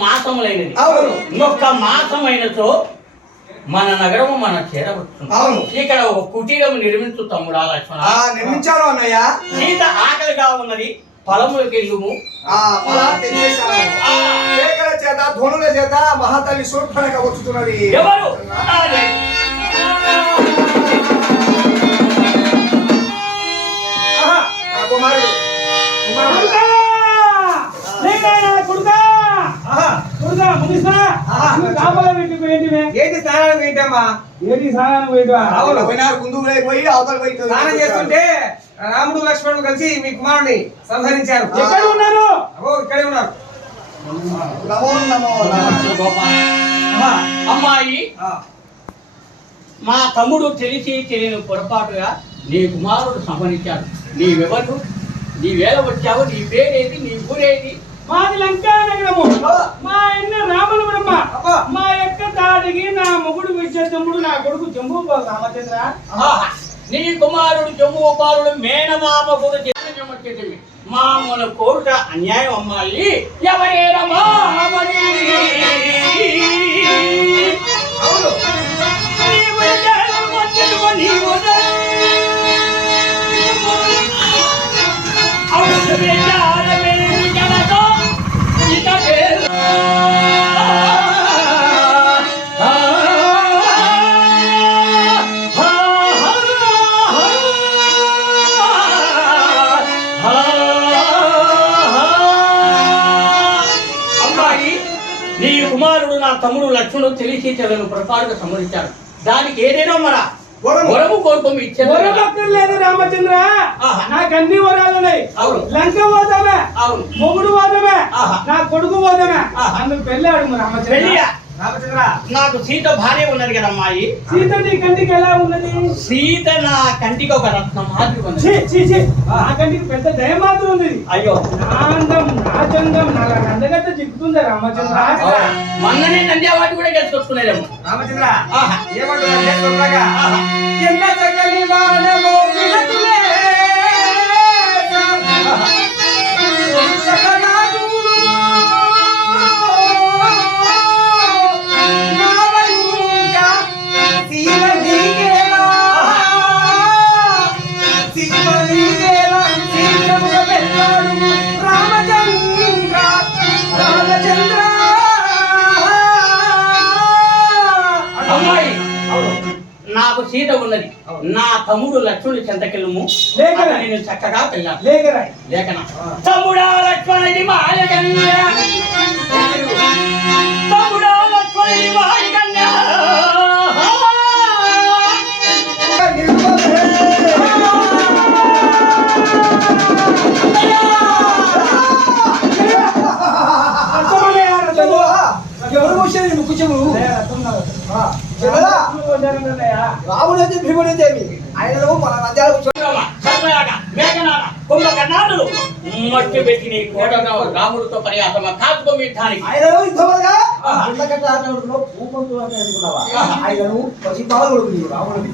మాసములైనది ఒక్క మాసమైనతో మన నగరము మన చేరవచ్చు. ఇక్కడ ఒక కుటీరం నిర్మించు తమ్ముడా లక్ష్మణ. నిర్మించాను అన్నయ్య. సీత ఆకలిగా ఉన్నది, పొలములకు వెళ్ళుము. చేత ధ్వనుల చేత మహాతల్లి శూర్పణఖ వచ్చుతున్నది. ఎవరు? కుమారుడు. ఏంటి స్నానానికి పోయింటమ్మా? ఏంటి స్నానానికి పోయి అవతల పోయి స్నానం చేస్తుంటే రాముడు లక్ష్మణుడు కలిసి మీ కుమారుని సంహరించారు. ఎక్కడ ఉన్నారు? ఇక్కడే ఉన్నారు. అమ్మాయి, మా తమ్ముడు తెలిసి తెలియని పొరపాటుగా నీ కుమారుడు సంహరించాడు. నీవెవరు? నీవేళ వచ్చావు? నీ పేరేది? నీ ఊరేది? మాది లంకా నగరము. మా అన్న రాముల బ్రహ్మ. మా యొక్క తాడికి నా మొగుడు విద్యుతమ్ముడు, నా కొడుకు జంబూ రామచంద్ర. నీ కుమారుడు జంబూ బాలుడు మేనమామ కూడా మామూలు కోరుట అన్యాయం అమ్మాయి. ఎవరేరమా నీ కుమారుడు నా తమ్ముడు లక్ష్మణుడు తెలిసి చెల్లెలు పొరపాటుగా సంహరించాడు. దానికి ఏదైనా మన వరము కోరుకోము ఇచ్చారు. వరమక్కర్లేదు రామచంద్ర, నాకు అన్ని వరాలు ఉన్నాయి. లంక పోదామే, మొగుడు పోదామే, నా కొడుకు పోదామే. అందుకు పెళ్ళాడు రామచంద్ర. నాకు సీత భార్య ఉన్నది కదా అమ్మాయి. సీత నీ కంటికి ఎలా ఉన్నది? సీత నా కంటికి ఒక రత్నం మాదిరి ఉన్నది. నా కంటికి పెద్ద దయ మాత్రం ఉంది. అయ్యో, నా అందం, నా చందం, నా అందగత చిక్కుతుందా రామచంద్ర? మొన్ననే నంద్యా వాటి కూడా గెలుచుకొచ్చుకునేదేమో. రామచంద్ర ఏమంటున్నారు? నాకు సీత ఉన్నది, నా తమ్ముడు లక్ష్మణుడి చెంతకెళ్ళము. నేను చక్కగా పెళ్ళాను. లేఖన తమ్ముడా లక్ష్మణుడి మాయకన్య, తమ్ముడా లక్ష్మణుడి మాయకన్య. రాముడు భీముడు దేవి ఆయనలో మన నంద్యాల కుంభకర్ణాలు మట్టి పెట్టి నీ కోటగా రాముడితో పర్యాసమ కాచుకోమి ఆయనలో యుద్ధమగా ఆయనను పసిపాలు రాముడికి